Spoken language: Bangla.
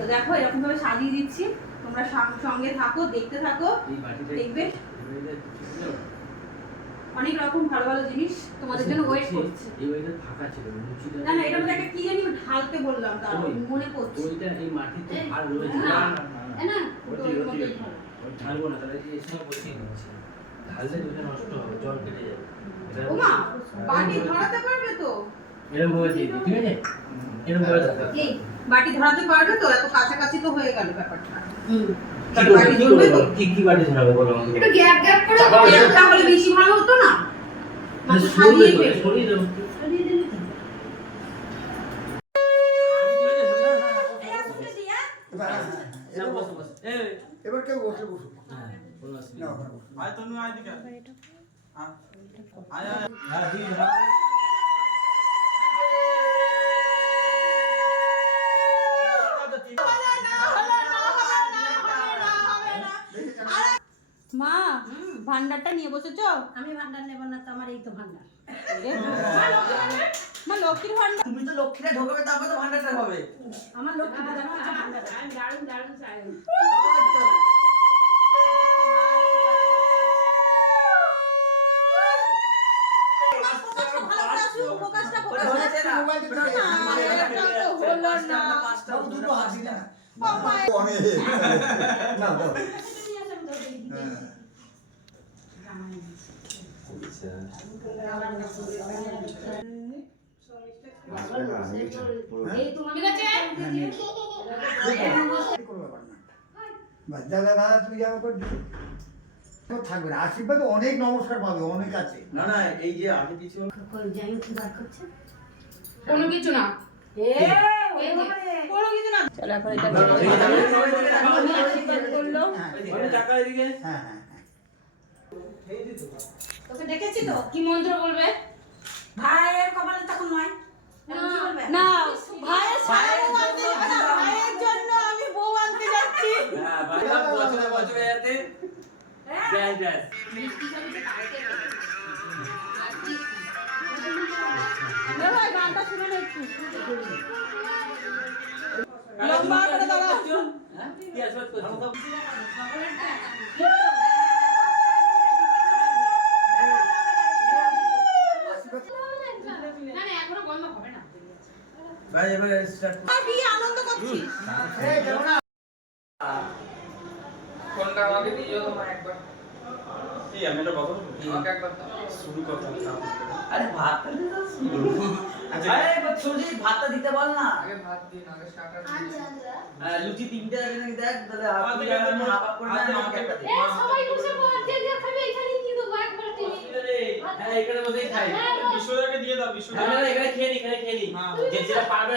তো দেখো এরকম ভাবে সাজিয়ে দিচ্ছি তোমরা সঙ্গে থাকো দেখতে থাকো দেখবে। অনেক রকম ভালো ভালো জিনিস তোমাদের জন্য ওয়েট করছে এই বাটিটা ফাঁকা ছিল লুচিটা না না এটা মধ্যে একটা কি জানি ঢালতে বললাম তার মনে পড়ছে ওইটা এই মাটিতে আর রয়েছে না, না ওই ঢালবো না তাহলে এই সময় বসিয়ে নিচ্ছি ঢাললে দুটো নষ্ট হবে জল কেটে যাবে ওমা বাটি ধরাতে পারবে তো এরকম ভাবে দিয়ে দিই ঠিক আছে? এরকম ভাবে দাও। এই বাটি ধরাতে পারবে তো? এত কাছাকাছি তো হয়ে গেল ব্যাপারটা। হুম। কি তাহলে বাটি ধরবে তো? কি কি বাটি ধরাবে বলো আমাকে? একটু গ্যাপ গ্যাপ করে চাপা একটা হলে বেশি ভালো হতো না? মানে সাজিয়ে ফেলবে সরিয়ে দেবো। সরিয়ে দিলে তো। এবার হ্যাঁ, বসো, বসো। কেউ বসে বসুক হ্যাঁ, বসুক। আয় তনু আয় দিকে আয়। আয় আয় ভান্ডারটা নিয়ে বসেছো? আমি ভান্ডার নেব না তো আমার এই তো ভান্ডার। মা লক্ষ্মীর ভান্ডার? তুমি তো লক্ষ্মীটা ঢোকাবে তারপরে তো ভান্ডারটা হবে। আমার লক্ষ্মী ভান্ডার দুটো না। না, দাও। হ্যাঁ। এই তোমার ঠিক আছে কোনো ব্যাপার না। বাস, দাদা, দাদা, থাকবে না আশীর্বাদ অনেক নমস্কার পাবে অনেক আছে না না এই যে বার করছে কোনো কিছু না কোনো কিছু না চলো এখন এটা হ্যাঁ। হ্যাঁ, হ্যাঁ, হ্যাঁ। তোকে ডেকেছি তো? কি মন্ত্র বলবে? ভাইয়ের কপালে তখন নয়? না ভাইয়ের সারা জন্য আমি বউ আনতে যাচ্ছি। হ্যাঁ, ভাই, বছরে বছরে যাতে ব্যাস, ব্যাস। গানটা শুনে নে একটু। লম্বা করে দাঁড়াও। হ্যাঁ? কি করছ? ভাই এবারে স্টার্ট আর কি আনন্দ করছিস এই, যাব না। ফোনটা আমাকে দিয়ে তোমার একবার। এই আমি একটা বলব? আমাকে একবার শুরু কথা আরে ভাতটা দিতে আচ্ছা। আরে সুজি ভাতটা দিতে বল না। আগে ভাত দিন আগে স্টার্টার দিন আহ, লুচি তিনটে দেখ তাহলে হাফ করে একটা আমি দিন, হাফ হাফ করে আমাকে একটা একটা দিন। সবাই বসে পড় যে যে খাবে এখানে বসেই খাই। বিশ্বদাকে দিয়ে দাও হ্যাঁ, বিশ্বদা না, না, এখানে খেয়ে নি, এখানে খেয়ে নি। হ্যাঁ। যে যেটা পারবে